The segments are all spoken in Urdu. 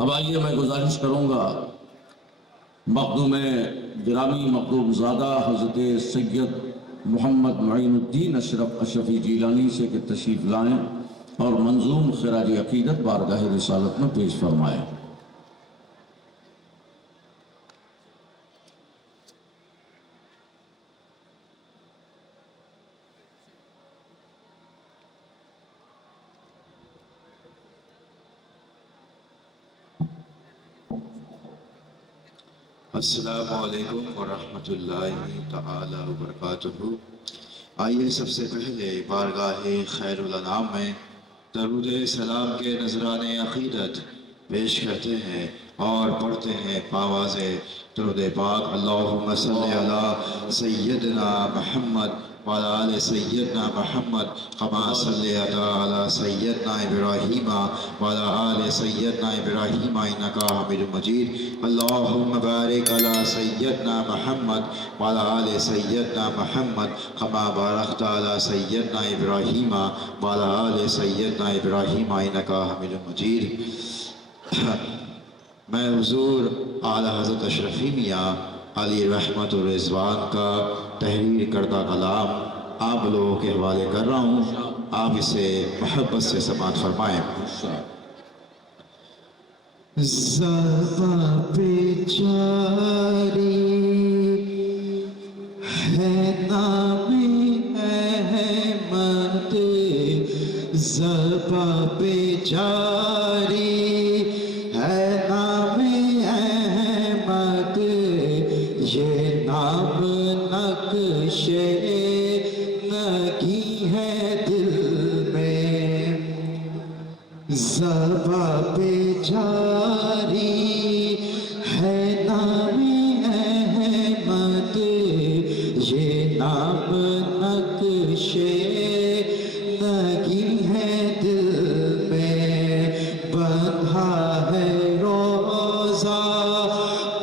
اب آئیے میں گزارش کروں گا مخدوم گرامی مقدوم زادہ حضرت سید محمد معین الدین اشرفی جیلانی سے کہ تشریف لائیں اور منظوم خراج عقیدت بارگاہ رسالت میں پیش فرمائیں۔ السلام علیکم ورحمۃ اللہ تعالی وبرکاتہ۔ آئیے سب سے پہلے بارگاہ خیر الانام میں درود سلام کے نذرانے عقیدت پیش کرتے ہیں اور پڑھتے ہیں پاواز درود پاک۔ اللہم صلی علی سیدنا محمد وعلی آل سیدنا محمد کما صلیت علی سیدنا ابراہیم وعلی آل سیدنا ابراہیم انکا حمید مجید۔ اللہم بارک علی سیدنا محمد وعلی آل سیدنا محمد کما بارکت علی سیدنا ابراہیم وعلی آل سیدنا ابراہیم انکا حمید مجید۔ میں حضور اعلیٰ حضرت اشرفی میاں علی رحمت الرضوان کا تحریر کردہ کلام آپ لوگوں کے حوالے کر رہا ہوں، آپ اسے محبت سے سماعت فرمائیں۔ زباں پہ جاری ہے نام احمد، زباں پہ جاری ہے نام احمد، یہ نام نقش نگی ہے دل میں، زباں پہ جاری ہے نام احمد، یہ نام نقش نگی ہے دل میں، بندھا ہے روزہ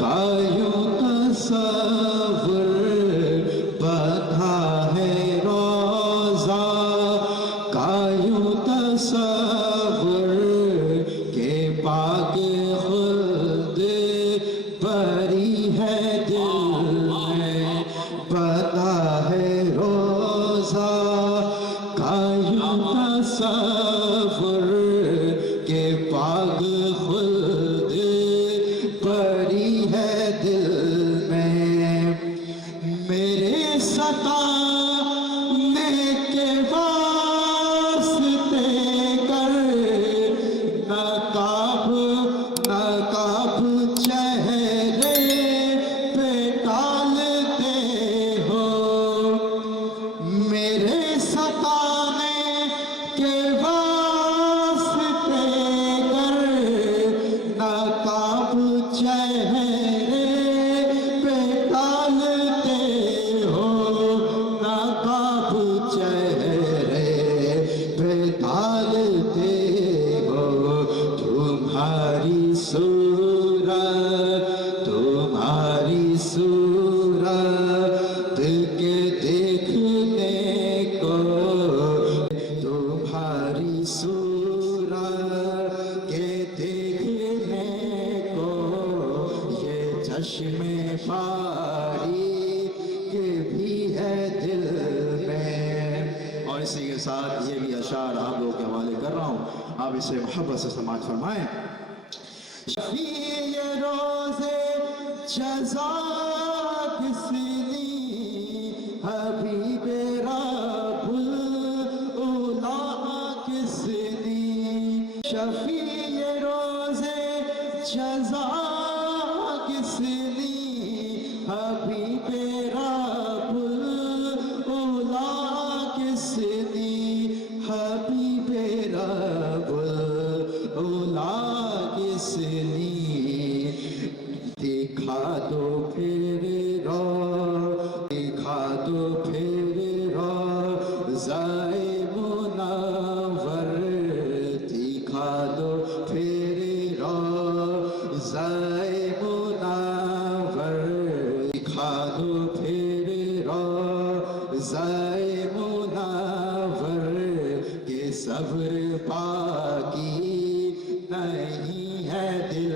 کا یوں تصور، بندھا ہے روزہ کا یوں تصور، کہ پاک خلد بری ہے دل میں، بندھا ہے روزہ کا یوں تصور، کہ پاک خلد بری ہے دل میں، میرے ستانے کے واسطے کر نقاب چہرے پہ ڈالتے ہو، میرے ستانے کے واسطے کر نقاب چہرے پہ ڈالتے ہو، نقاب چہرے پہ ڈالتے ہو، تمہاری صورت کے دیکھنے کو، تمہاری صورت کے دیکھنے کو، یہ چشم باری کے بھی ہے دل میں۔ اور اسی کے ساتھ یہ بھی اشعار آپ لوگوں کے حوالے کر رہا ہوں، آپ اسے محبت سے سماعت فرمائیں۔ شفیع روز جزا کس نے، حبیب رب الاولیاء کس نے، شفیع روز جزا کس نے، حبیب رب الاولیاء کس نے، حبیب رب الاولیاء کس نے، دکھا دو پھر رو، دکھا دو پھر روضۂ منور، دکھا دو پھر روضۂ منور، دکھا دو پھر روضۂ منور، کہ صبر باقی نہیں ہے دل